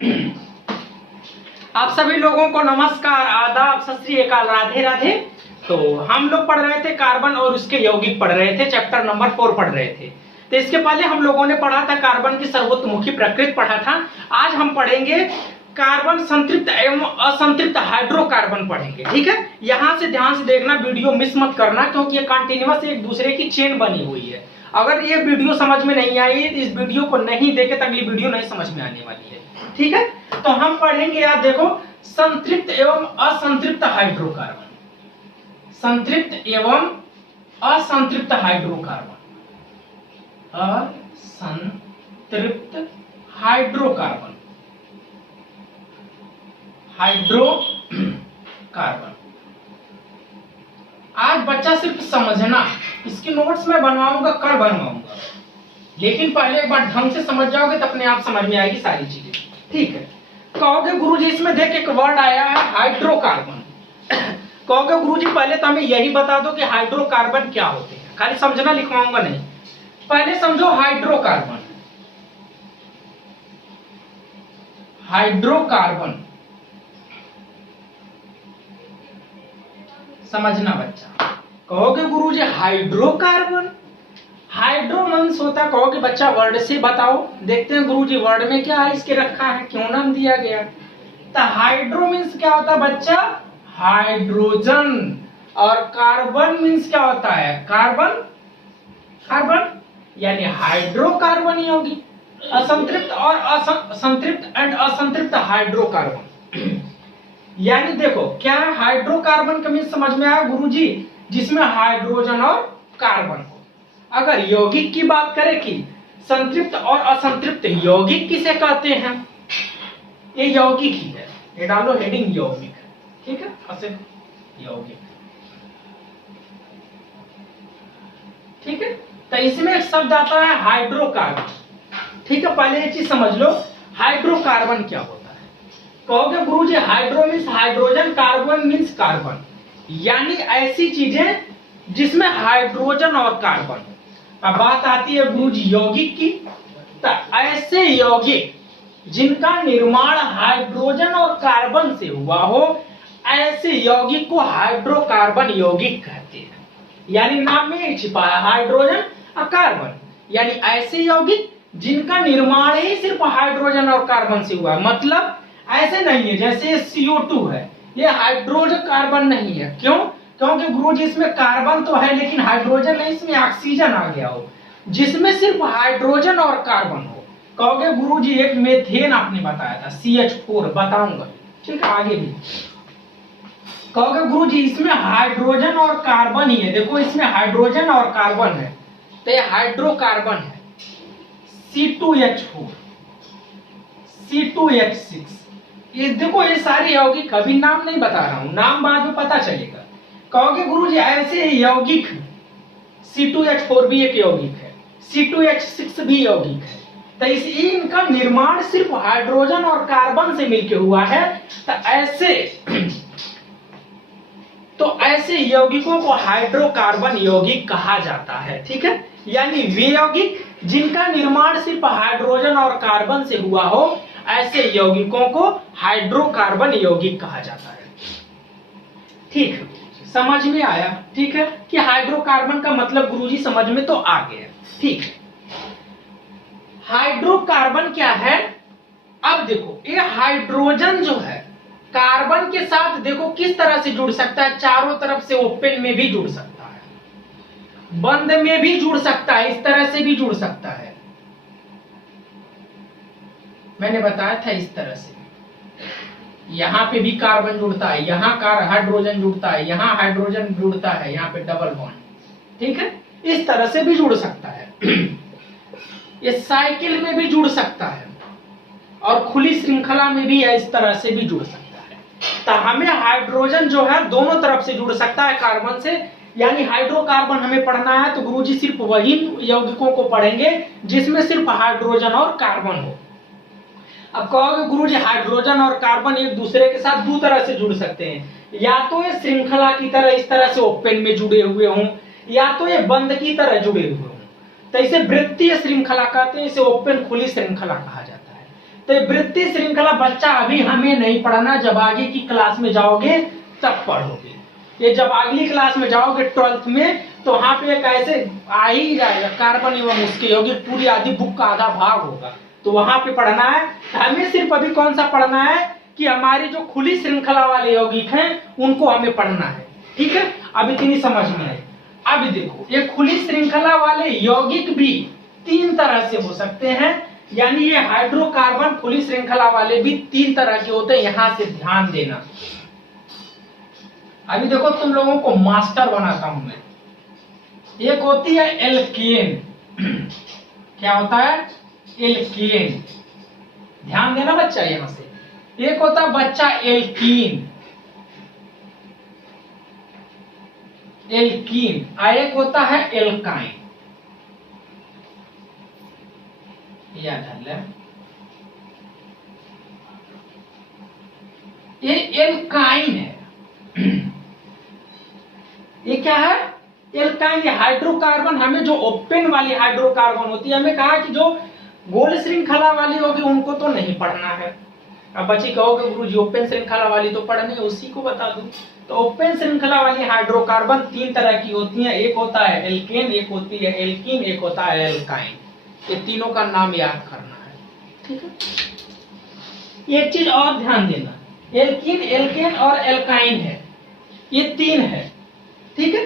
आप सभी लोगों को नमस्कार, आदाब, सत श्री अकाल, राधे राधे। तो हम लोग पढ़ रहे थे कार्बन और उसके यौगिक पढ़ रहे थे, चैप्टर नंबर 4 पढ़ रहे थे। तो इसके पहले हम लोगों ने पढ़ा था कार्बन की सर्वोत्मुखी प्रकृति पढ़ा था। आज हम पढ़ेंगे कार्बन संतृप्त एवं असंतृप्त हाइड्रोकार्बन पढ़ेंगे। ठीक है, यहाँ से ध्यान से देखना, वीडियो मिस मत करना, क्योंकि ये कंटिन्यूअस एक दूसरे की चेन बनी हुई है। अगर ये वीडियो समझ में नहीं आई तो इस वीडियो को नहीं देखे तो अगली वीडियो नहीं समझ में आने वाली है। ठीक है, तो हम पढ़ेंगे यार, देखो, संतृप्त एवं असंतृप्त हाइड्रोकार्बन, संतृप्त एवं असंतृप्त हाइड्रोकार्बन, असंतृप्त हाइड्रोकार्बन, हाइड्रोकार्बन। आज बच्चा सिर्फ समझना, इसकी नोट्स में बनवाऊंगा, कल बनवाऊंगा, लेकिन पहले एक बार ढंग से समझ जाओगे तो अपने आप समझ में आएगी सारी चीजें। ठीक है, कहोगे गुरुजी इसमें देख एक वर्ड आया है हाइड्रोकार्बन। कहोगे गुरुजी पहले तो हमें यही बता दो कि हाइड्रोकार्बन क्या होते हैं, खाली समझना, लिखवाऊंगा नहीं। पहले समझो हाइड्रोकार्बन। हाइड्रोकार्बन समझना बच्चा। कहोगे गुरुजी हाइड्रोकार्बन, हाइड्रो मींस होता है, कहोगे बच्चा वर्ड से बताओ, देखते हैं गुरुजी वर्ड में क्या है, इसके रखा है, क्यों नाम दिया गया। तो हाइड्रो मींस क्या होता है बच्चा, हाइड्रोजन, और कार्बन मींस क्या होता है, कार्बन, कार्बन, यानी हाइड्रोकार्बन यौगिक। असंतृप्त और असंतृप्त एंड असंतृप्त हाइड्रोकार्बन। यानी देखो क्या है हाइड्रोकार्बन का मींस समझ में आया गुरुजी, जिसमें हाइड्रोजन और कार्बन हो। अगर यौगिक की बात करें कि संतृप्त और असंतृप्त यौगिक किसे कहते हैं, ये यौगिक ही है, ये डालो हेडिंग यौगिक। ठीक है, असंतृप्त यौगिक। ठीक है, तो इसमें एक शब्द आता है हाइड्रोकार्बन। ठीक है, पहले ये चीज समझ लो, हाइड्रोकार्बन क्या होता है। कहोगे गुरुजी hydro means hydrogen, carbon means carbon, यानी ऐसी चीजें जिसमें हाइड्रोजन और कार्बन। अब बात आती है गुरुजी यौगिक की, तो ऐसे यौगिक जिनका निर्माण हाइड्रोजन और कार्बन से हुआ हो, ऐसे यौगिक को हाइड्रोकार्बन यौगिक कहते हैं। यानी नाम में छिपा है हाइड्रोजन और कार्बन, यानी ऐसे यौगिक जिनका निर्माण ही सिर्फ हाइड्रोजन और कार्बन से हुआ है। मतलब ऐसे नहीं है जैसे CO2 है, ये हाइड्रोजन कार्बन नहीं है। क्यों? क्योंकि गुरुजी इसमें कार्बन तो है लेकिन हाइड्रोजन नहीं, इसमें ऑक्सीजन आ गया हो, जिसमें सिर्फ हाइड्रोजन और कार्बन हो। कहोगे गुरुजी एक मेथेन आपने बताया था, CH4 बताऊंगा। ठीक है, आगे भी कहोगे गुरुजी इसमें हाइड्रोजन और कार्बन ही है, देखो इसमें हाइड्रोजन और कार्बन है, तो ये हाइड्रोकार्बन है। C2H4, C2H6, ये देखो ये सारे यौगिक, अभी नाम नहीं बता रहा हूं, नाम बाद में पता चलेगा। कहोगे गुरुजी ऐसे यौगिक, C2H4 भी एक यौगिक है, C2H6 भी यौगिक है, तो इनका निर्माण सिर्फ हाइड्रोजन और कार्बन से मिलकर हुआ है। तो ऐसे यौगिकों को हाइड्रोकार्बन यौगिक कहा जाता है। ठीक है, यानी वे यौगिक जिनका निर्माण सिर्फ हाइड्रोजन और कार्बन से हुआ हो, ऐसे यौगिकों को हाइड्रोकार्बन यौगिक कहा जाता है। ठीक है, समझ में आया। ठीक है, कि हाइड्रोकार्बन का मतलब गुरुजी समझ में तो आ गया। ठीक है, हाइड्रोकार्बन क्या है। अब देखो ये हाइड्रोजन जो है कार्बन के साथ देखो किस तरह से जुड़ सकता है, चारों तरफ से ओपन में भी जुड़ सकता है, बंद में भी जुड़ सकता है, इस तरह से भी जुड़ सकता है। मैंने बताया था इस तरह से, यहाँ पे भी कार्बन जुड़ता है, यहाँ हाइड्रोजन जुड़ता है, यहाँ हाइड्रोजन जुड़ता है, यहाँ पे डबल बॉन्ड। ठीक है, इस तरह से भी जुड़ सकता है। ये साइकिल में भी जुड़ सकता है और खुली श्रृंखला में भी इस तरह से भी जुड़ सकता है। तो हमें हाइड्रोजन जो है दोनों तरफ से जुड़ सकता है कार्बन से, यानी हाइड्रोकार्बन हमें पढ़ना है तो गुरुजी सिर्फ वही यौगिकों को पढ़ेंगे जिसमें सिर्फ हाइड्रोजन और कार्बन हो। अब कहोगे गुरुजी हाइड्रोजन और कार्बन एक दूसरे के साथ दो तरह से जुड़ सकते हैं, या तो ये श्रृंखला की तरह इस तरह से ओपन में जुड़े हुए हों, या तो ये बंद की तरह जुड़े हुए हों। तो इसे वृत्तीय श्रृंखला कहते हैं, इसे ओपन खुली श्रृंखला कहा जाता है। तो ये वृत्ति श्रृंखला बच्चा अभी हमें नहीं पढ़ना, जब आगे की क्लास में जाओगे तब पढ़ोगे। ये जब अगली क्लास में जाओगे 12th में, तो वहां पे एक ऐसे आ ही जाएगा कार्बन एवं उसके यौगिक, पूरी आधी बुक का आधा भाग होगा, तो वहां पे पढ़ना है। हमें सिर्फ अभी कौन सा पढ़ना है कि हमारी जो खुली श्रृंखला वाले यौगिक हैं उनको हमें पढ़ना है, ठीक है। अब इतनी समझ में आई। अब देखो ये खुली श्रृंखला वाले यौगिक भी 3 तरह से हो सकते हैं, यानी ये हाइड्रोकार्बन खुली श्रृंखला वाले भी 3 तरह के होते हैं, यहां से ध्यान देना। अभी देखो तुम लोगों को मास्टर बनाता हूं मैं। एक होती है एल्केन, क्या होता है? एल्केन, ध्यान देना बच्चा यहां से। एक होता है बच्चा एल्कीन, एल्कीन, और एक होता है एल्काइन। याद है, ये एल्काइन है। ये क्या है? एल्काइन। ये हाइड्रोकार्बन, हमें जो ओपन वाली हाइड्रोकार्बन होती है, हमें कहा कि जो गोल श्रृंखला वाली होगी उनको तो नहीं पढ़ना है। अब बच्चे कहोगे गुरुजी ओपन श्रृंखला वाली तो पढ़नी है, उसी को बता दूं। तो ओपन श्रृंखला वाली हाइड्रोकार्बन 3 तरह की होती है, एक होता है एल्केन, एक होती है एल्कीन, एक होता है एल्काइन। ये तीनों का नाम याद करना है, ठीक है। एक चीज और ध्यान देना, एल्कीन, एल्केन और एल्काइन है, ये 3 है, ठीक है।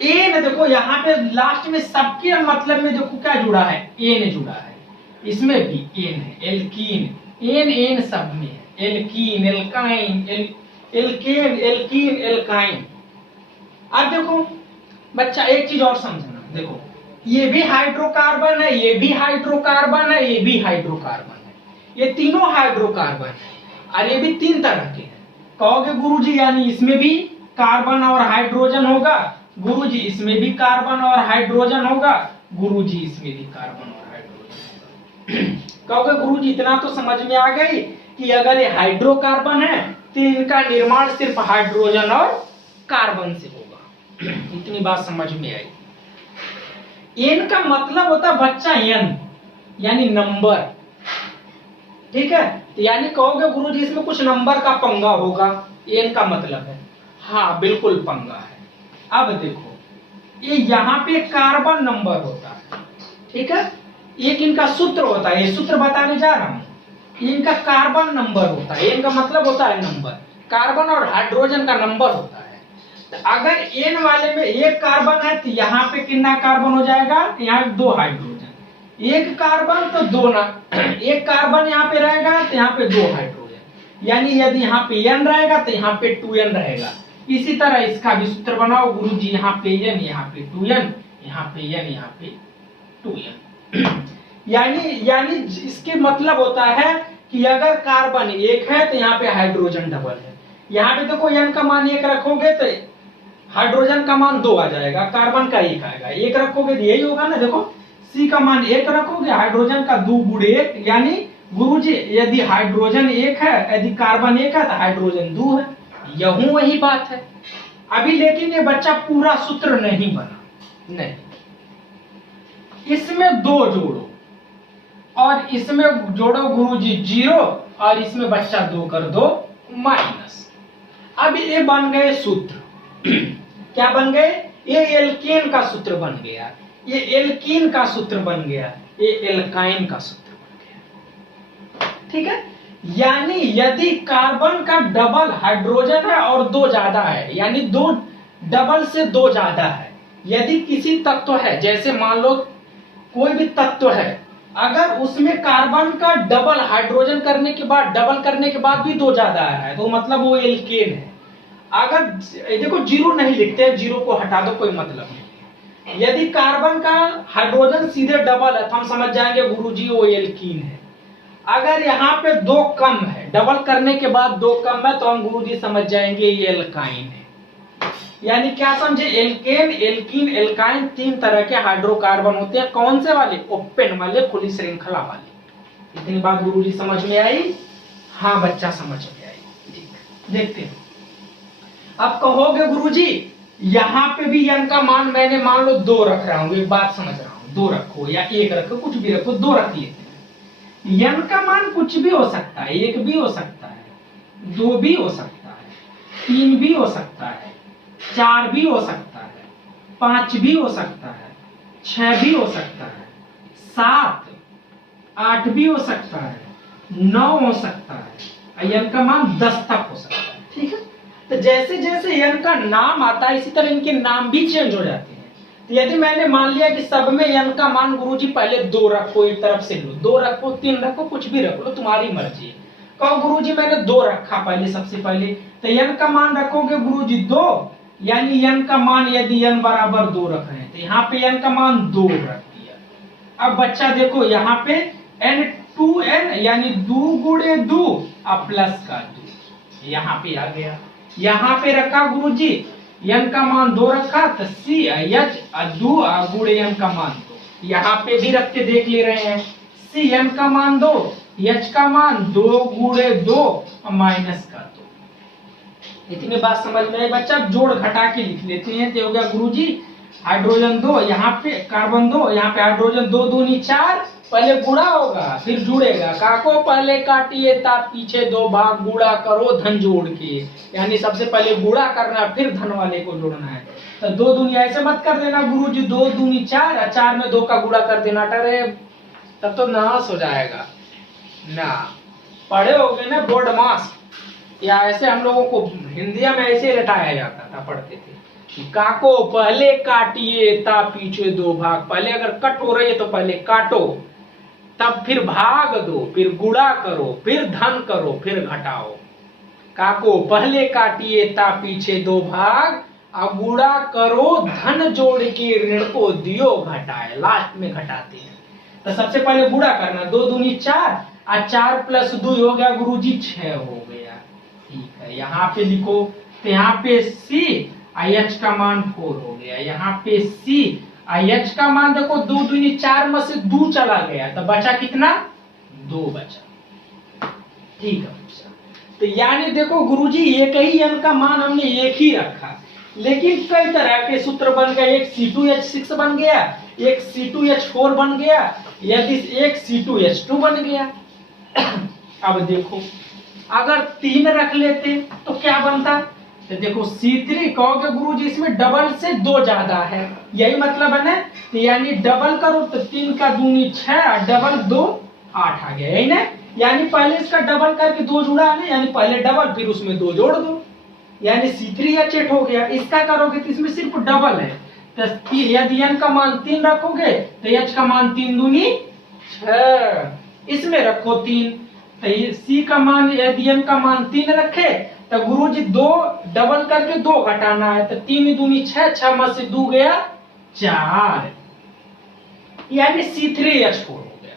एन देखो यहाँ पे लास्ट में सबके मतलब में देखो क्या जुड़ा है, एन जुड़ा है, इसमें भी एन है, एल्कीन, एन एन सब में है, alkene, alkyne, alkane, alkene, alkyne. अब देखो बच्चा एक चीज और समझना, देखो ये भी हाइड्रोकार्बन है, ये भी हाइड्रोकार्बन है, ये भी हाइड्रोकार्बन है, ये तीनों हाइड्रोकार्बन है, और ये भी 3 तरह के हैं। कहोगे गुरुजी यानी इसमें भी कार्बन और हाइड्रोजन होगा? गुरुजी इसमें भी कार्बन और हाइड्रोजन होगा? गुरुजी इसमें भी कार्बन और हाइड्रोजन होगा। कहोगे गुरुजी इतना तो समझ में आ गई कि अगर ये हाइड्रोकार्बन है तो इनका निर्माण सिर्फ हाइड्रोजन और कार्बन से होगा। इतनी बात समझ में आई। एन का मतलब होता है बच्चा एन, यानी नंबर, ठीक है। यानी कहोगे गुरुजी इसमें कुछ नंबर का पंगा होगा, एन का मतलब है, हाँ बिल्कुल पंगा है। अब देखो ये यहाँ पे कार्बन नंबर होता है, ठीक है, एक इनका सूत्र होता है, ये सूत्र बताने जा रहा हूं। इनका कार्बन नंबर होता है, इनका मतलब होता है नंबर, कार्बन और हाइड्रोजन का नंबर होता है। तो अगर एन वाले में एक कार्बन है तो यहाँ पे कितना कार्बन हो जाएगा? यहाँ 2 हाइड्रोजन, एक कार्बन तो 2 ना, एक कार्बन यहाँ पे रहेगा तो यहाँ पे 2 हाइड्रोजन, यानी यदि यहाँ पे एन रहेगा तो यहाँ पे 2n रहेगा। इसी तरह इसका भी सूत्र बनाओ गुरुजी, यहाँ पे n, यहाँ पे 2n, यहाँ पे n, यहाँ पे 2n। यानी इसके मतलब होता है कि अगर कार्बन 1 है तो यहाँ पे हाइड्रोजन डबल है। यहाँ पे देखो n का मान 1 रखोगे तो हाइड्रोजन का मान 2 आ जाएगा, कार्बन का 1 आएगा, 1 रखोगे तो यही होगा ना। देखो C का मान 1 रखोगे, हाइड्रोजन का 2 गुणे 1, यानी गुरुजी यदि हाइड्रोजन 1 है, यदि कार्बन 1 है तो हाइड्रोजन 2 है। यहूं वही बात है। अभी लेकिन ये बच्चा पूरा सूत्र नहीं बना, नहीं, इसमें 2 जोड़ो और इसमें जोड़ो गुरुजी 0 और इसमें बच्चा 2 कर दो माइनस। अब ये बन गए सूत्र। क्या बन गए? ये एल्केन का सूत्र बन गया, ये एल्कीन का सूत्र बन गया, ये एल्काइन का सूत्र बन गया, ठीक है। यानी यदि कार्बन का डबल हाइड्रोजन है और 2 ज्यादा है, यानी 2 डबल से 2 ज्यादा है, यदि किसी तत्व है, जैसे मान लो कोई भी तत्व है, अगर उसमें कार्बन का डबल हाइड्रोजन करने के बाद, डबल करने के बाद भी 2 ज्यादा है, तो मतलब वो एल्केन है। अगर देखो 0 नहीं लिखते, 0 को हटा दो, कोई मतलब नहीं। यदि कार्बन का हाइड्रोजन सीधे डबल है तो हम समझ जाएंगे गुरुजी वो एल्कीन है। अगर यहाँ पे 2 कम है, डबल करने के बाद 2 कम है, तो हम गुरुजी समझ जाएंगे ये एल्काइन है। यानी क्या समझे? एल्केन, एल्कीन, एल्काइन 3 तरह के हाइड्रोकार्बन होते हैं। कौन से वाले? ओपन वाले, खुली श्रृंखला वाले। इतनी बात गुरुजी समझ में आई? हाँ बच्चा समझ में आई, ठीक। देखते हैं, अब कहोगे गुरुजी यहाँ पे भी n का मान मैंने मान लो 2 रख रहा हूँ, एक बात समझ रहा हूँ, 2 रखो या 1 रखो, कुछ भी रखो, 2 रख लेते हैं। n का मान कुछ भी हो सकता है, 1 भी हो सकता है, 2 भी हो सकता है, 3 भी हो सकता है, 4 भी हो सकता है, 5 भी हो सकता है, 6 भी हो सकता है, 7 8 भी हो सकता है, 9 हो सकता है, n का मान 10 तक हो सकता है। ठीक है, तो जैसे जैसे n का नाम आता है इसी तरह इनके नाम भी चेंज हो जाते हैं। तो यदि मैंने मान लिया कि सब में n का मान गुरुजी पहले 2 रखो, एक तरफ से लो, 2 रखो, 3 रखो, कुछ भी रख लो, तुम्हारी मर्जी है। कहो गुरुजी मैंने 2 रखा पहले, सबसे पहले तो n का मान रखोगे गुरुजी 2, यानी n का मान यदि n बराबर 2 रख रहे हैं तो यहाँ पे n का मान 2 रख दिया। अब बच्चा देखो यहाँ पे n 2n यानी 2 गुणे 2 अब प्लस का 2 यहाँ पे आ गया। यहाँ पे रखा गुरुजी n का मान 2 रखा तो सी एच 2 गुणे n का मान 2, यहाँ पे भी रख के देख ले रहे हैं। सी n का मान 2, h का मान 2 गुणे 2 माइनस का 2। इतनी बात समझ में आई बच्चा? जोड़ घटा के लिख लेते हैं तो हो गया गुरुजी हाइड्रोजन 2, यहाँ पे कार्बन 2, यहाँ पे हाइड्रोजन 2 दूनी 4, पहले गुणा होगा फिर जुड़ेगा। काको पहले काटिए ता पीछे 2 भाग गुणा करो धन जोड़ के, यानी सबसे पहले गुणा करना फिर धन वाले को जोड़ना है। तो 2 दूनी ऐसे मत कर देना गुरुजी, 2 दूनी 4 और 4 में 2 का गुणा कर देना, अरे तब तो नाश हो जाएगा ना। पढ़े होगे ना बोर्ड मास, या ऐसे हम लोगों को हिंदी में ऐसे रटाया जाता था, पढ़ते थे काको पहले काटिए ता पीछे 2 भाग, पहले अगर कट हो रही है तो पहले काटो, तब फिर भाग दो, फिर गुणा करो, फिर धन करो, फिर घटाओ। काको पहले काटिए ता पीछे 2 भाग, अब गुणा करो धन जोड़ के ऋण को दियो घटाए, लास्ट में घटाते हैं। तो सबसे पहले गुणा करना, 2 दूनी 4 और 4 प्लस 2 हो गया गुरुजी 6 हो गया। ठीक है, यहाँ पे लिखो तो यहाँ पे सी एच का मान 4 हो गया, यहाँ पे सी एच का मान देखो 2 दूनी 4 में से 2 चला गया तो बचा कितना? 2 बचा। ठीक है, तो यानी देखो गुरुजी एक ही n का मान हमने एक ही रखा, लेकिन कई तरह के सूत्र बन गए, एक C2H6 बन गया, एक C2H4 बन गया, यदि एक C2H2 बन गया। अब देखो अगर 3 रख लेते तो क्या बनता? तो देखो C3 कहोगे गुरुजी इसमें डबल से 2 ज्यादा है, यही मतलब है ना, तो यानी डबल करो तो 3 का दूनी 6, डबल 2 8 आ गया, यही ना। यानी पहले इसका डबल करके 2 जुड़ा है ना, यानी पहले डबल फिर उसमें 2 जोड़ दो, यानी C3H8 हो गया। इसका करोगे तो इसमें सिर्फ डबल है, तो यदि n का मान 3 रखोगे तो h का मान 3 दूनी 6, इसमें रखो 3, तो C का मान यदि n का मान 3 रखे तो गुरुजी 2 डबल करके 2 घटाना है, तो 3 दूनी 6, 6 में से 2 गया 4, यानी C3H4 हो गया।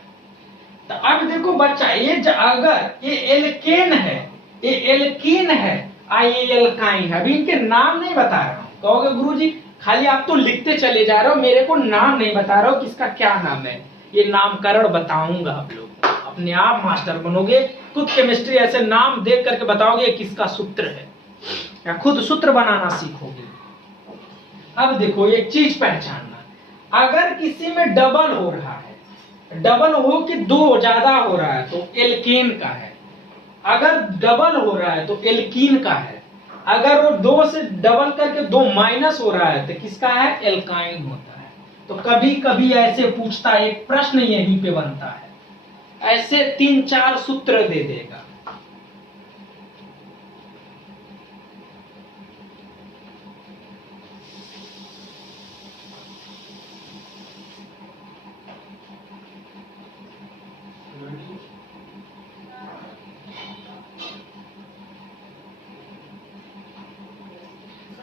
तो अब देखो बच्चा ये अगर ये एल्केन है, ये एल्कीन है, ये एल्काइन है, अभी इनके नाम नहीं बता रहा हूं। कहोगे गुरुजी खाली आप तो लिखते चले जा रहे हो, मेरे को नाम नहीं बता रहे हो किसका क्या नाम है। ये नामकरण बताऊंगा, आप लोग अपने आप मास्टर बनोगे, खुद केमिस्ट्री ऐसे नाम देख करके बताओगे किसका सूत्र है, या खुद सूत्र बनाना सीखोगे। अब देखो एक चीज पहचानना, अगर किसी में डबल हो रहा है, डबल हो कि 2 ज्यादा हो रहा है तो एल्केन का है, अगर डबल हो रहा है तो एल्कीन का है, अगर वो 2 से डबल करके 2 माइनस हो रहा है तो किसका है? एल्काइन होता है। तो कभी कभी ऐसे पूछता है, एक प्रश्न यहीं पे बनता है, ऐसे 3-4 सूत्र दे देगा।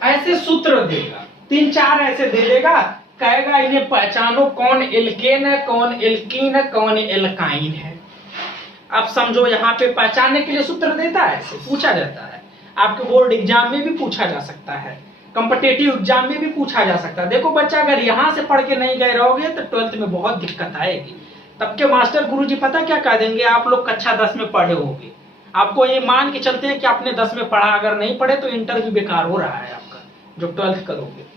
ऐसे सूत्र देगा, 3-4 ऐसे दे देगा, कहेगा इन्हें पहचानो कौन एल्केन है, कौन एल्कीन है, कौन एल्काइन है। अब समझो यहाँ पे पहचानने के लिए सूत्र देता है, ऐसे पूछा जाता है, आपके बोर्ड एग्जाम में भी पूछा जा सकता है, कॉम्पिटिटिव एग्जाम में भी पूछा जा सकता है। देखो बच्चा अगर यहाँ से पढ़ के नहीं गए रहोगे तो 12th में बहुत दिक्कत आएगी। तब के मास्टर गुरुजी पता क्या कह देंगे, आप लोग कक्षा 10 में पढ़े होंगे, आपको ये मान के चलते हैं कि आपने 10 में पढ़ा, अगर नहीं पढ़े तो इंटर भी बेकार हो रहा है आपका जो 12th करोगे।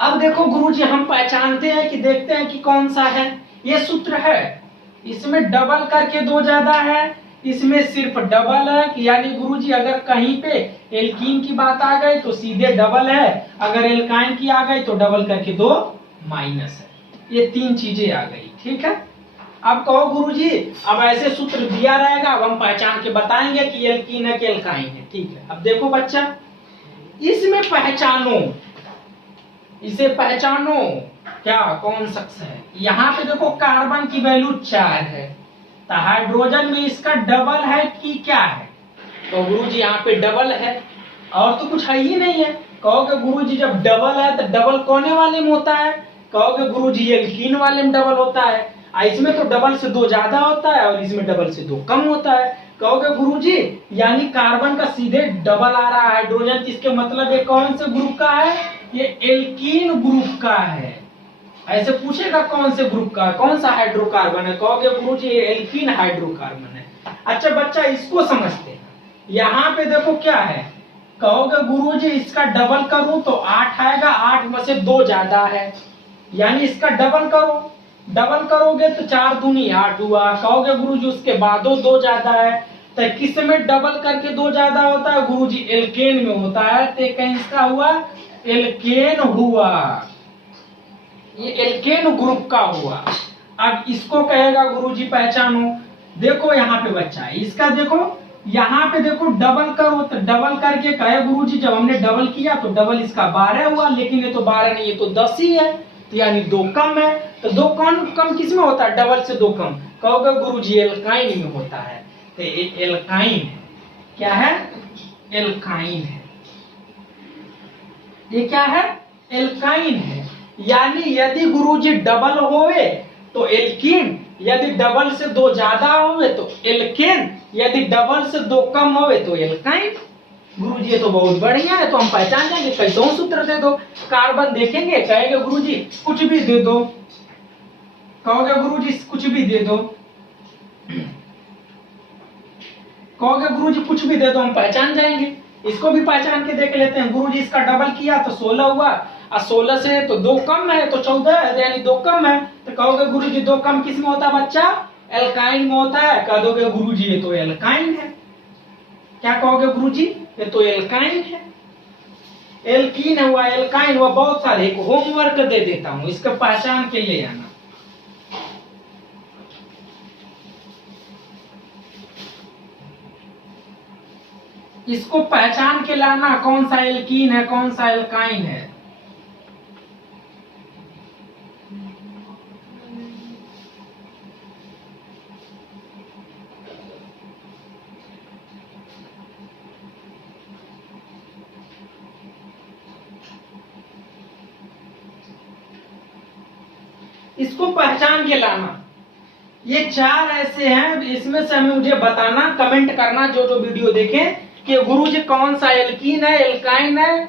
अब देखो गुरुजी हम पहचानते हैं कि देखते हैं कि कौन सा है, ये सूत्र है, इसमें डबल करके दो ज्यादा है, इसमें सिर्फ डबल है। यानी गुरुजी अगर कहीं पे एल्कीन की बात आ गई तो सीधे डबल है, अगर एल्काइन की आ गई तो डबल करके दो माइनस है। ये तीन चीजें आ गई, ठीक है। अब कहो गुरुजी, अब ऐसे सूत्र दिया रहेगा, अब हम पहचान के बताएंगे कि एल्कीन है कि एल्काइन है, ठीक है। अब देखो बच्चा, इसमें पहचानो, इसे पहचानो क्या कौन शख्स है। यहाँ पे देखो कार्बन की वैल्यू 4 है, तो हाइड्रोजन में इसका डबल है कि क्या है, तो गुरुजी यहाँ पे डबल है, और तो कुछ है ही नहीं है। कहोगे गुरुजी जब डबल है तो डबल कोने वाले में होता है, कहोगे गुरुजी एल्कीन वाले में डबल होता है, इसमें तो डबल से दो ज्यादा होता है और इसमें डबल से दो कम होता है। कहोगे गुरुजी यानी कार्बन का सीधे डबल आ रहा है हाइड्रोजन, इसके मतलब ये कौन से ग्रुप का है, ये एल्कीन ग्रुप का है। ऐसे पूछेगा कौन से ग्रुप का, कौन सा हाइड्रोकार्बन है, कहोगे गुरुजी ये एल्कीन हाइड्रोकार्बन है। अच्छा बच्चा इसको समझते हैं, यहाँ पे देखो क्या है, कहोगे गुरुजी इसका डबल करूं तो 8 आएगा, 8 में से 2 ज्यादा है, यानी इसका डबल करो, डबल करोगे तो 4 दूनी 8 हुआ। कहोगे गुरुजी उसके बाद 2 ज्यादा है, तो किस में डबल करके 2 ज्यादा होता है गुरुजी, एल्केन में होता है, तो कहीं इसका हुआ एल्केन हुआ, ये एल्केन ग्रुप का हुआ। अब इसको कहेगा गुरुजी पहचानो, देखो यहाँ पे बच्चा है इसका, देखो यहाँ पे देखो डबल करो, तो डबल करके कहे गुरुजी जब हमने डबल किया तो डबल इसका 12 हुआ, लेकिन ये तो 12 नहीं, ये तो 10 ही है, तो यानी 2 कम है। तो 2 कम किस में होता है, डबल से 2 कम, कहोगे गुरुजी एल्काइन में होता है, तो एल्काइन है। क्या है, एल्काइन है, ये क्या है, एल्काइन है। यानी यदि गुरुजी डबल होवे तो एल्कीन, यदि डबल से 2 ज्यादा होवे तो एल्केन, यदि डबल से 2 कम होवे तो एल्काइन। गुरुजी ये तो बहुत बढ़िया है, तो हम पहचान जाएंगे। कैसे सूत्र दे दो, कार्बन देखेंगे, कहेंगे गुरुजी कुछ भी दे दो, कहोगे गुरुजी कुछ भी दे दो, कहोगे गुरुजी कुछ भी दे दो, हम पहचान जाएंगे। इसको भी पहचान के देख लेते हैं। गुरुजी इसका डबल किया तो 16 हुआ, और 16 से तो 2 कम है तो 14 है, यानी 2 कम है, तो कहोगे गुरुजी 2 कम किस में होता है बच्चा, एल्काइन में होता है। कह दोगे गुरुजी ये तो एल्काइन है। क्या कहोगे गुरुजी, ये तो एल्काइन है, एल्कीन हुआ, एल्काइन हुआ, बहुत सारे। एक होमवर्क दे देता हूं, इसका पहचान के ले आना। इसको पहचान के लाना, कौन सा एल्कीन है कौन सा एल्काइन है। इसको पहचान के लाना। ये 4 ऐसे हैं, इसमें से हमें मुझे बताना, कमेंट करना जो जो वीडियो देखें, कि गुरुजी कौन सा एल्कीन है, एल्काइन है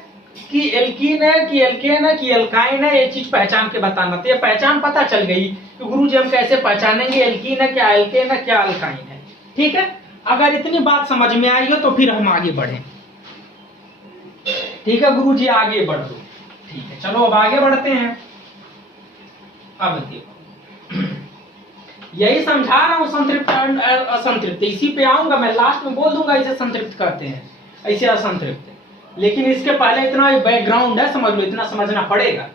कि एल्कीन है कि एल्केन है कि एल्काइन है, ये चीज पहचान के बताना। तो ये पहचान पता चल गई कि गुरुजी हम कैसे पहचानेंगे एल्कीन है क्या, एल्केन है क्या, एल्काइन है। ठीक है, अगर इतनी बात समझ में आई हो तो फिर हम आगे बढ़े। ठीक है गुरुजी, आगे बढ़ दो। ठीक है, चलो अब आगे बढ़ते हैं। अब देखो, यही समझा रहा हूं, संतृप्त असंतृप्त, इसी पे आऊंगा मैं, लास्ट में बोल दूंगा इसे संतृप्त करते हैं, ऐसे असंतृप्त। लेकिन इसके पहले इतना बैकग्राउंड है, समझ लो, इतना समझना पड़ेगा।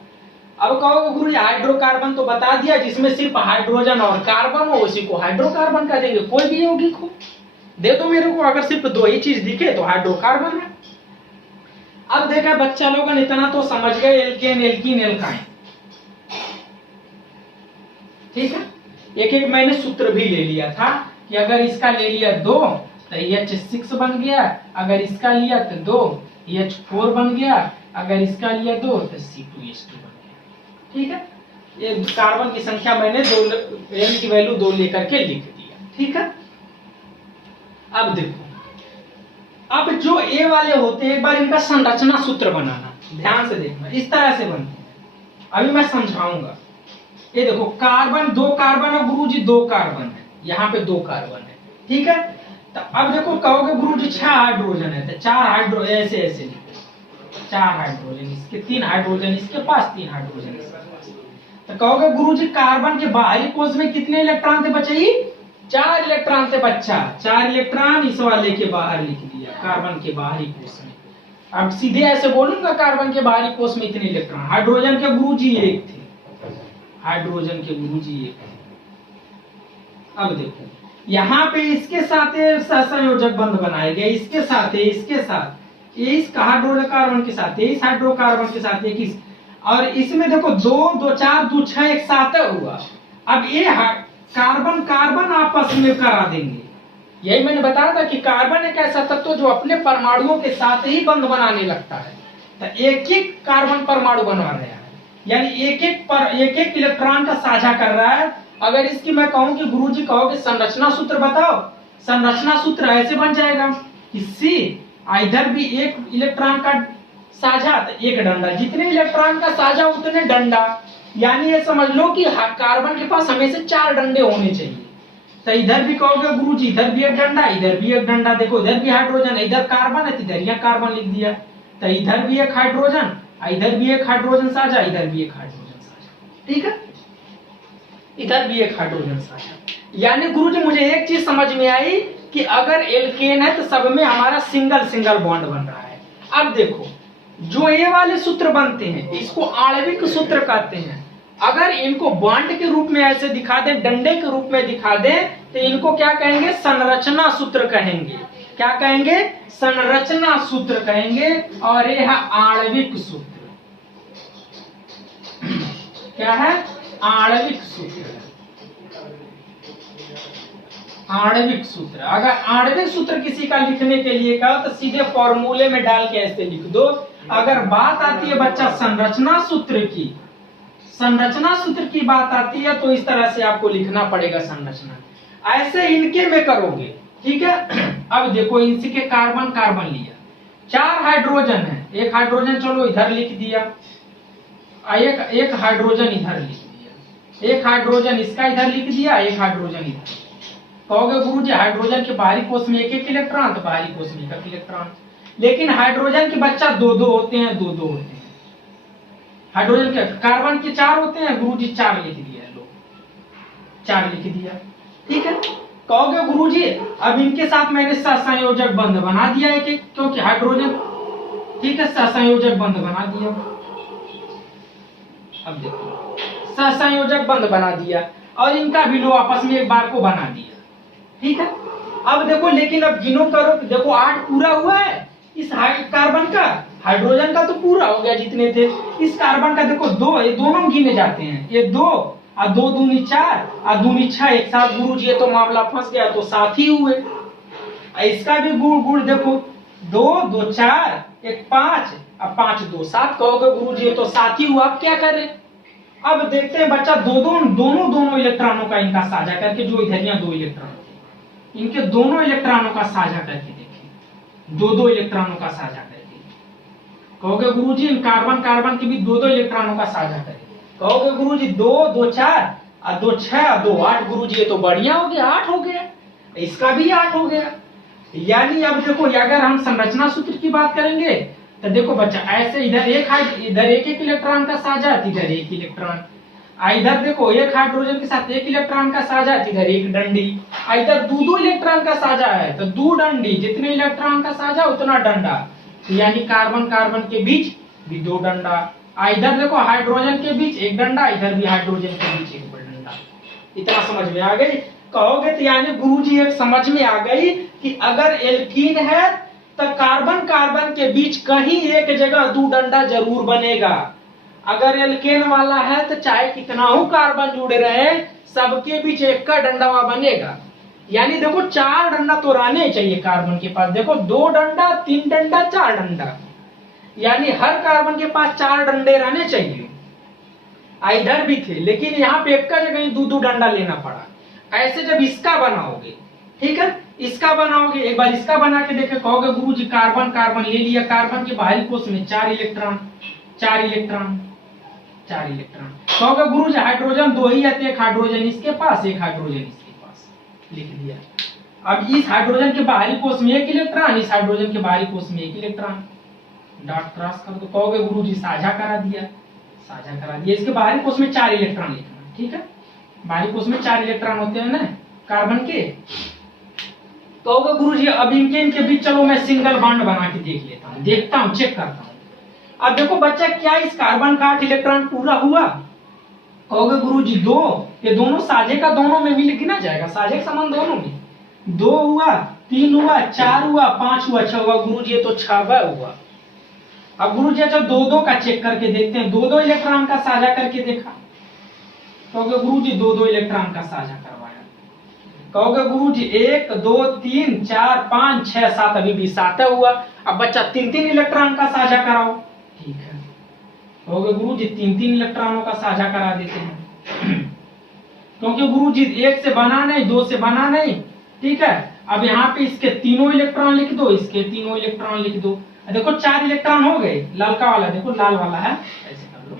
अब कहोगे गुरु हाइड्रोकार्बन तो बता दिया, जिसमें सिर्फ हाइड्रोजन और कार्बन हो उसी को हाइड्रोकार्बन कह देंगे, कोई भी यौगिक हो दे दो मेरे को, अगर सिर्फ 2 ही चीज दिखे तो हाइड्रोकार्बन है। अब देखा बच्चा लोगन, इतना तो समझ गए, एल्केन एल्कीन एल्काइन। ठीक है, एक एक मैंने सूत्र भी ले लिया था कि अगर इसका ले लिया 2 तो H6 बन गया, अगर इसका लिया तो 2 H4 बन गया, अगर इसका लिया 2 तो C2H2 बन गया। ठीक है, ये कार्बन की संख्या मैंने 2 n की वैल्यू 2 लेकर के लिख दिया। ठीक है, अब देखो, अब जो ए वाले होते हैं, एक बार इनका संरचना सूत्र बनाना, ध्यान से देखना, इस तरह से बनते हैं। अभी मैं समझाऊंगा। ये देखो, कार्बन 2 कार्बन है गुरुजी, 2 कार्बन है, यहाँ पे 2 कार्बन है। ठीक है, तो अब देखो कहोगे गुरुजी 6 हाइड्रोजन है, तो 4 हाइड्रोजन ऐसे लिखो, 4 हाइड्रोजन इसके, 3 हाइड्रोजन इसके पास, 3 हाइड्रोजन इसके पास। तो कहोगे गुरुजी कार्बन के बाहरी कोष में कितने इलेक्ट्रॉन थे बच्चे? 4 इलेक्ट्रॉन थे बच्चा। 4 इलेक्ट्रॉन इस वाले के बाहर लिख दिया, कार्बन के बाहरी कोष में। अब सीधे ऐसे बोलूंगा कार्बन के बाहरी कोष में इतने इलेक्ट्रॉन। हाइड्रोजन के गुरुजी 1 थे, हाइड्रोजन के गुरुजी 1 थे। अब देखो यहाँ पे इसके साथ सहसंयोजक बंध बनाए गए, इसके साथ इस हाइड्रोजन कार्बन के साथ, इस हाइड्रोकार्बन के साथ एक इस, और इसमें देखो 2 2 4 2 6 एक साथ हुआ। अब ये कार्बन कार्बन आपस में करा देंगे। यही मैंने बताया था कि कार्बन एक ऐसा तत्व जो अपने परमाणुओं के साथ ही बंध बनाने लगता है। तो एक एक कार्बन परमाणु बना रहा है, यानी एक एक इलेक्ट्रॉन का साझा कर रहा है। अगर इसकी मैं कहूं कि गुरुजी कहोगे संरचना सूत्र बताओ, संरचना सूत्र ऐसे बन जाएगा कि C इधर भी एक इलेक्ट्रॉन का साझा तो एक डंडा, जितने इलेक्ट्रॉन का साझा उतने डंडा। यानी ये समझ लो कि कार्बन के पास हमेशा 4 डंडे होने चाहिए। तो इधर भी कहोगे गुरुजी इधर भी एक डंडा, इधर भी एक डंडा। देखो इधर भी हाइड्रोजन, इधर कार्बन है, इधर यह कार्बन लिख दिया। तो इधर भी एक हाइड्रोजन, इधर भी एक हाइड्रोजन साझा, इधर भी एक हाइड्रोजन साझा। ठीक है, इधर भी एक हाइड्रोजन साझा। यानी गुरुजी मुझे एक चीज समझ में आई कि अगर एल्केन है तो सब में हमारा सिंगल सिंगल बॉन्ड बन रहा है। अब देखो जो ये वाले सूत्र बनते हैं इसको आणविक सूत्र कहते हैं। अगर इनको बॉन्ड के रूप में ऐसे दिखा दें, डंडे के रूप में दिखा दें, तो इनको क्या कहेंगे? संरचना सूत्र कहेंगे। क्या कहेंगे? संरचना सूत्र कहेंगे। और ये है आणविक सूत्र। क्या है? आणविक सूत्र। आणविक सूत्र। अगर आणविक सूत्र किसी का लिखने के लिए कहा तो सीधे फॉर्मूले में डाल के ऐसे लिख दो। अगर बात आती है बच्चा संरचना सूत्र की, संरचना सूत्र की बात आती है तो इस तरह से आपको लिखना पड़ेगा संरचना। ऐसे इनके में करोगे, ठीक है। अब देखो इनके कार्बन कार्बन लिया, 4 हाइड्रोजन है, एक हाइड्रोजन चलो इधर लिख दिया, एक हाइड्रोजन इधर लिख दिया, एक हाइड्रोजन इसका इधर लिख दिया, एक हाइड्रोजन इधर। कहोगे गुरुजी हाइड्रोजन के बाहरी कोष में एक इलेक्ट्रॉन, तो बाहरी कोष में एक इलेक्ट्रॉन। लेकिन हाइड्रोजन के बच्चा 2 होते हैं, 2 होते हैं। हाइड्रोजन के कार्बन के 4 होते हैं, गुरुजी 4 लिख दिया, लो 4 लिख दिया। ठीक है, कहोगे गुरुजी अब इनके साथ मैंने सहसंयोजक बंध बना दिया एक एक, क्योंकि हाइड्रोजन, ठीक है, सहसंयोजक बंध बना दिया। अब देखो सहसंयोजक बंध बना दिया और इनका भी लो आपस में एक बार को बना दिया। ठीक है, अब देखो लेकिन अब गिनो करो, देखो 8 पूरा हुआ है इस कार्बन का, हाइड्रोजन का तो पूरा हो गया जितने थे। इस कार्बन का देखो 2, ये दोनों गिने जाते हैं, ये 2 और 2 दूनी 4 और दूनी 6 एक साथ। गुरुजी ये तो मामला फंस गया, तो 7 ही हुए। इसका भी गुड़ देखो 2 2 4 1 5 और 5 2 7। कहोगे गुरुजी ये तो 7 ही हुआ, अब क्या करें? अब देखते हैं बच्चा दोनों इलेक्ट्रॉनों का इनका साझा करके, जो इधर यहाँ 2 इलेक्ट्रॉन थे इनके दोनों इलेक्ट्रॉनों का साझा करके देखिए, 2 इलेक्ट्रॉनों का साझा करके। कहोगे गुरुजी इन कार्बन कार्बन के भी 2 इलेक्ट्रॉनों का साझा करेंगे। कहोगे गुरुजी 2 2 4 और 2 6 और 2 8। गुरुजी ये तो बढ़िया हो गया, 8 हो गया, इसका भी 8 हो गया। यानी अब देखो अगर हम संरचना सूत्र की बात करेंगे तो देखो बच्चा ऐसे इधर एक इलेक्ट्रॉन का साझा, इधर एक इलेक्ट्रॉन, इधर देखो एक हाइड्रोजन के साथ एक इलेक्ट्रॉन का साझा, इधर एक डंडी, इधर 2 इलेक्ट्रॉन का साझा है तो 2 डंडी, जितने इलेक्ट्रॉन का साझा उतना डंडा। यानी कार्बन कार्बन के बीच भी 2 डंडा, इधर देखो हाइड्रोजन के बीच एक डंडा, इधर भी हाइड्रोजन के बीच एक डंडा। इतना समझ में आ गई? कहोगे तो यानी गुरुजी एक समझ में आ गई कि अगर एल्कीन है तो कार्बन कार्बन के बीच कहीं एक जगह 2 डंडा जरूर बनेगा। अगर एल्केन वाला है तो चाहे कितना हो कार्बन जुड़े रहे, सबके बीच एक का डंडा वहां बनेगा। यानी देखो 4 डंडा तो रहने चाहिए कार्बन के पास। देखो 2 डंडा 3 डंडा 4 डंडा, यानी हर कार्बन के पास 4 डंडे रहने चाहिए। इधर भी थे लेकिन यहाँ पे एक का जगह 2 डंडा लेना पड़ा। ऐसे जब इसका बनाओगे, ठीक है, इसका बनाओगे, एक बार इसका बना के देखे, कहोगे गुरुजी कार्बन कार्बन ले लिया, कार्बन के बाहरी कोष में 4 इलेक्ट्रॉन, 4 इलेक्ट्रॉन, 4 इलेक्ट्रॉन। कहोगे गुरुजी हाइड्रोजन 2 ही आते, एक हाइड्रोजन इसके पास, एक हाइड्रोजन इसके पास, लिख दिया। अब इस हाइड्रोजन के बाहरी कोष में 1 इलेक्ट्रॉन, इस हाइड्रोजन के बाहरी कोष में 1 इलेक्ट्रॉन, डॉट क्रॉस कर दो। कहोगे गुरुजी साझा करा दिया, साझा करा दिया। इसके बाहरी कोष में 4 इलेक्ट्रॉन लिखना, ठीक है। बाहरी कोष में 4 इलेक्ट्रॉन होते हैं ना कार्बन के। कहोगे गुरुजी अब इनके बीच चलो मैं सिंगल बॉन्ड बना के देख लेता हूँ, देखता हूँ, चेक करता हूँ। अब देखो बच्चा क्या इस कार्बन का 8 इलेक्ट्रॉन पूरा हुआ? कहोगे गुरुजी 2, ये दोनों साझे का दोनों में मिल गिना जाएगा, साझे का संबंध दोनों में। 2 हुआ, 3 हुआ, 4 हुआ, 5 हुआ, 6 हुआ। गुरुजी ये तो 6वां हुआ। अब गुरुजी अच्छा 2-2 का चेक करके देखते हैं, 2-2 इलेक्ट्रॉन का साझा करके देखा। कहोगे गुरुजी 2-2 इलेक्ट्रॉन का साझा करवाया। कहोगे गुरुजी 1 2 3 4 5 6 7, अभी भी 7 हुआ। अब बच्चा 3-3 इलेक्ट्रॉन का साझा कराओ, ठीक है। कहोगे गुरुजी 3-3 इलेक्ट्रॉनों का साझा करा देते हैं क्योंकि गुरुजी 1 से बना नहीं, 2 से बना नहीं, ठीक है। अब यहाँ पे इसके तीनों इलेक्ट्रॉन लिख दो, इसके तीनों इलेक्ट्रॉन लिख दो। देखो 4 इलेक्ट्रॉन हो गए। ललका वाला देखो, लाल वाला है, ऐसे कर लो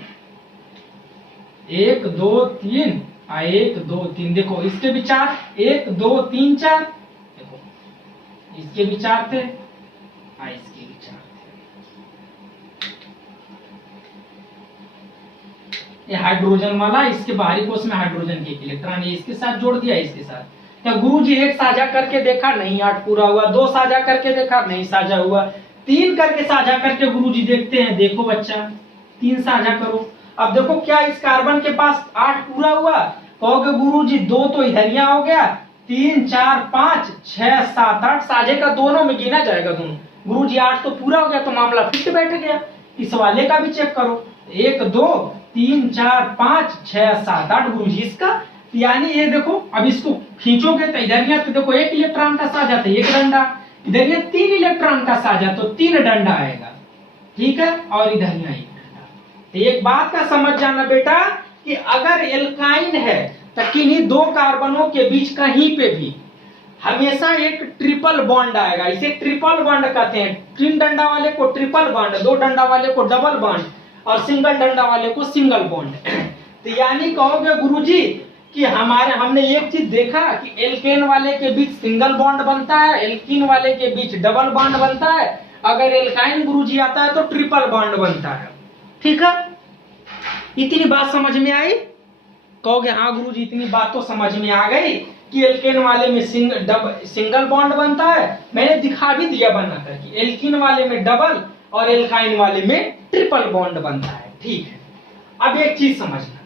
1 2 3 1 2 3। देखो इसके भी 4, 1 2 3 4। देखो इसके भी 4 थे, इसके भी 4 थे। ये हाइड्रोजन वाला, इसके बाहरी कोष में हाइड्रोजन के इलेक्ट्रॉन इसके साथ जोड़ दिया, इसके साथ। क्या गुरुजी 1 साझा करके देखा, नहीं 8 पूरा हुआ। 2 साझा करके देखा, नहीं साझा हुआ। 3 करके साझा करके गुरुजी देखते हैं। देखो बच्चा 3 साझा करो। अब देखो क्या इस कार्बन के पास 8 पूरा हुआ? कहोगे गुरुजी 2 तो इधरिया हो गया, 3 4 5 6 7 8 साझे का दोनों में गिना जाएगा दोनों। गुरुजी 8 तो पूरा हो गया, तो मामला फिट बैठ गया। इस वाले का भी चेक करो, 1 2 3 4 5 6 7 8 गुरुजी इसका। यानी ये देखो अब इसको खींचोगे तो इधरिया तो देखो 1 इलेक्ट्रॉन का साझा तो 1 डंडा, इधर ये 3 इलेक्ट्रॉन का साझा तो 3 डंडा आएगा, ठीक है। और इधर यहाँ 1 डंडा। तो एक बात का समझ जाना बेटा कि अगर एल्काइन है तो किन्हीं 2 कार्बनों के बीच कहीं पे भी हमेशा एक ट्रिपल बॉन्ड आएगा। इसे ट्रिपल बॉन्ड कहते हैं। 3 डंडा वाले को ट्रिपल बॉन्ड, 2 डंडा वाले को डबल बॉन्ड और सिंगल डंडा वाले को सिंगल बॉन्ड। तो यानी कहोगे गुरुजी कि हमने एक चीज देखा कि एल्केन वाले के बीच सिंगल बॉन्ड बनता है, एल्कीन वाले के बीच डबल बॉन्ड बनता है। अगर एल्काइन गुरुजी आता है तो ट्रिपल बॉन्ड बनता है, ठीक है। इतनी बात समझ में आई? कहोगे हाँ गुरुजी इतनी बात तो समझ में आ गई कि एल्केन वाले में सिंगल बॉन्ड बनता है। मैंने दिखा भी दिया बनाकर कि एल्कीन वाले में डबल और एल्काइन वाले में ट्रिपल बॉन्ड बनता है, ठीक है। अब एक चीज समझना,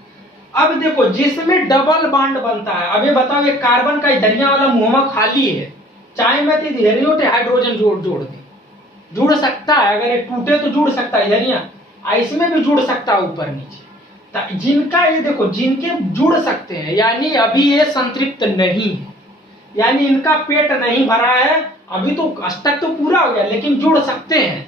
अब देखो जिसमें डबल बॉन्ड बनता है, अब ये बताओ ये कार्बन का इधरिया वाला मुहम्मा खाली है, चाहे मैं तो इधरिया हाइड्रोजन जोड़ दे, जुड़ सकता है। अगर ये टूटे तो जुड़ सकता है इधरिया, इसमें भी जुड़ सकता है ऊपर नीचे। जिनका ये देखो जिनके जुड़ सकते हैं यानी अभी ये संतृप्त नहीं है, यानी इनका पेट नहीं भरा है अभी, तो अष्टक तो पूरा हो गया लेकिन जुड़ सकते हैं।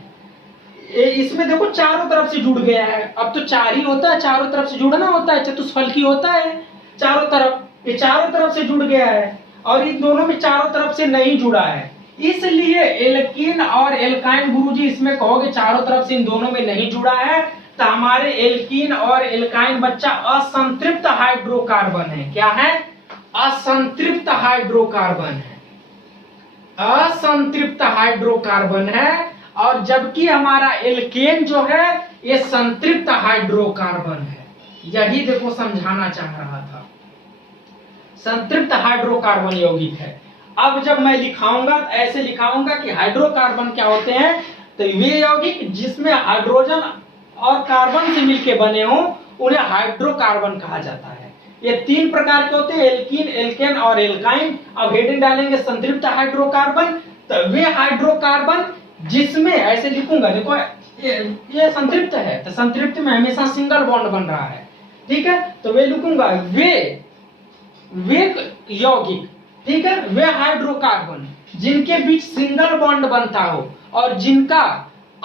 इसमें देखो चारों तरफ से जुड़ गया है। अब तो 4 ही होता है, चारों तरफ से जुड़ना होता है, चतुष्फलकी होता है चारों तरफ। ये चारों तरफ से जुड़ गया है और इन दोनों में चारों तरफ से नहीं जुड़ा है, इसलिए एल्कीन और एल्काइन गुरुजी इसमें कहोगे चारों तरफ से इन दोनों में नहीं जुड़ा है, तो हमारे एल्कीन और एल्काइन बच्चा असंतृप्त हाइड्रोकार्बन है। क्या है? असंतृप्त हाइड्रोकार्बन है, असंतृप्त हाइड्रोकार्बन है। और जबकि हमारा एल्केन जो है ये संतृप्त हाइड्रोकार्बन है। यही देखो समझाना चाह रहा था, संतृप्त हाइड्रोकार्बन यौगिक है। अब जब मैं लिखाऊंगा तो ऐसे लिखाऊंगा कि हाइड्रोकार्बन क्या होते हैं, तो वे यौगिक जिसमें हाइड्रोजन और कार्बन से मिलके बने हो उन्हें हाइड्रोकार्बन कहा जाता है। ये 3 प्रकार के होते हैं, एल्कीन, एल्केन और एल्काइन। अब हेडिंग डालेंगे संतृप्त हाइड्रोकार्बन, तो वे हाइड्रोकार्बन जिसमें ऐसे लिखूंगा, देखो ये संतृप्त है तो संतृप्त में हमेशा सिंगल बॉन्ड बन रहा है, ठीक है। तो वे लिखूंगा वे यौगिक, ठीक है, वे हाइड्रोकार्बन जिनके बीच सिंगल बॉन्ड बनता हो और जिनका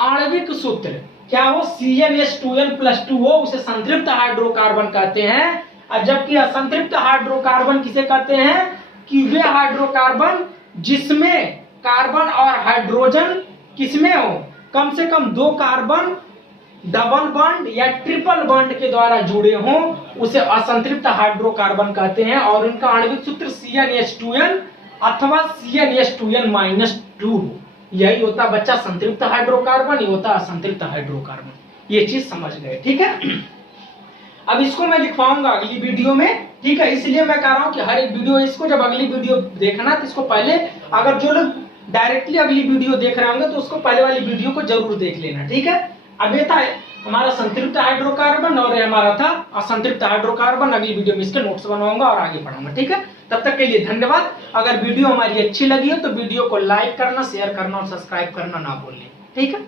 आणविक सूत्र क्या हो CnH2n+2 हो, उसे संतृप्त हाइड्रोकार्बन कहते हैं। और जबकि असंतृप्त हाइड्रोकार्बन किसे कहते हैं कि वे हाइड्रोकार्बन जिसमें कार्बन और हाइड्रोजन किसमें हो, कम से कम 2 कार्बन डबल बॉन्ड या ट्रिपल बॉन्ड के द्वारा जुड़े हों, उसे असंतृप्त हाइड्रोकार्बन कहते हैं। और उनका आणविक सूत्र CnH2n अथवा CnH2n-2 यही होता बच्चा संतृप्त हाइड्रोकार्बन, ये होता असंतृप्त हाइड्रोकार्बन। ये चीज समझ गए, ठीक है। अब इसको मैं लिखवाऊंगा अगली वीडियो में, ठीक है। इसलिए मैं कह रहा हूं कि हर एक वीडियो, इसको जब अगली वीडियो देखना तो इसको पहले, अगर जो लोग डायरेक्टली अगली वीडियो देख रहे होंगे तो उसको पहले वाली वीडियो को जरूर देख लेना, ठीक है। अब ये था हमारा संतृप्त हाइड्रोकार्बन और ये हमारा था असंतृप्त हाइड्रोकार्बन। अगली वीडियो में इसके नोट्स बनवाऊंगा और आगे पढ़ाऊंगा, ठीक है। तब तक के लिए धन्यवाद। अगर वीडियो हमारी अच्छी लगी हो तो वीडियो को लाइक करना, शेयर करना और सब्सक्राइब करना ना भूलें, ठीक है।